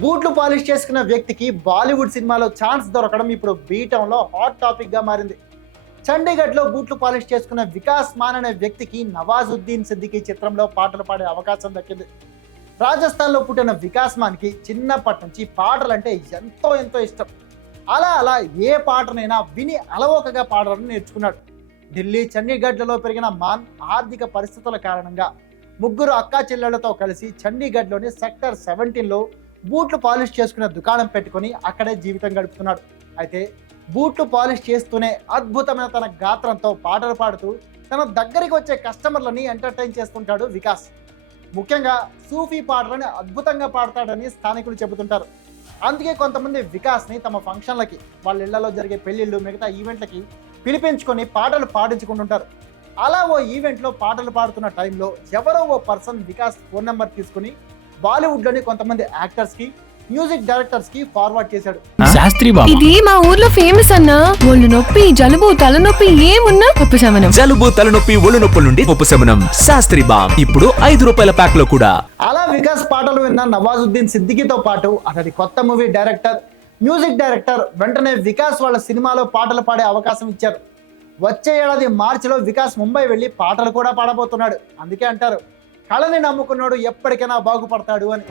బూట్లు పాలిష్ చేసుకున్న వ్యక్తికి బాలీవుడ్ సినిమాలో ఛాన్స్ దొరకడం ఇప్పుడు బీటంలో హాట్ టాపిక్ గా మారింది. చండీగఢ్లో బూట్లు పాలిష్ చేసుకున్న వికాస్ మాన్ అనే వ్యక్తికి నవాజుద్దీన్ సిద్దికీ చిత్రంలో పాటలు పాడే అవకాశం దక్కింది. రాజస్థాన్లో పుట్టిన వికాస్ మాన్కి చిన్నప్పటి నుంచి పాటలంటే ఎంతో ఎంతో ఇష్టం. అలా ఏ పాటనైనా విని అలవోకగా పాడడం నేర్చుకున్నాడు. ఢిల్లీ, చండీగఢ్లలో పెరిగిన మాన్ ఆర్థిక పరిస్థితుల కారణంగా ముగ్గురు అక్కా చెల్లెళ్లతో కలిసి చండీగఢ్లోని సెక్టర్ 17లో బూట్లు పాలిష్ చేసుకునే దుకాణం పెట్టుకొని అక్కడే జీవితం గడుపుతున్నాడు. అయితే బూట్లు పాలిష్ చేస్తూనే అద్భుతమైన తన గాత్రంతో పాటలు పాడుతూ తన దగ్గరికి వచ్చే కస్టమర్లని ఎంటర్టైన్ చేస్తుంటాడు వికాస్. ముఖ్యంగా సూఫీ పాటలని అద్భుతంగా పాడతాడని స్థానికులు చెబుతుంటారు. అందుకే కొంతమంది వికాస్ని తమ ఫంక్షన్లకి, వాళ్ళ ఇళ్లలో జరిగే పెళ్లిళ్ళు, మిగతా ఈవెంట్లకి పిలిపించుకొని పాటలు పాడించుకుంటుంటారు. అలా ఓ ఈవెంట్లో పాటలు పాడుతున్న టైంలో ఎవరో ఓ పర్సన్ వికాస్ ఫోన్ నెంబర్ తీసుకుని బాలీవుడ్లోని కొంతమంది యాక్టర్స్కి, మ్యూజిక్ డైరెక్టర్స్కి ఫార్వర్డ్ చేశాడు. శాస్త్రి బాబు, ఇది మా ఊర్లో ఫేమస్ అన్నా. ఒళ్ళు నొప్పి, జలుబు, తలనొప్పి ఏమున్నా ఉపశమనం. జలుబు, తలనొప్పి, ఒళ్ళు నొప్పుల నుండి ఉపశమనం. శాస్త్రి బామ్ ఇప్పుడు ₹5 ప్యాక్ లో కూడా. అలా వికాస్ పాటలు విన్న నవాజుద్దీన్ సిద్దికీతో పాటు అతడి కొత్త మూవీ డైరెక్టర్, మ్యూజిక్ డైరెక్టర్ వెంటనే వికాస్ వాళ్ళ సినిమాలో పాటలు పాడే అవకాశం ఇచ్చారు. వచ్చే ఏడాది మార్చిలో వికాస్ ముంబై వెళ్ళి పాటలు కూడా పాడబోతున్నాడు. అందుకే అంటారు, కళని నమ్ముకున్నాడు ఎప్పటికైనా బాగుపడతాడు అని.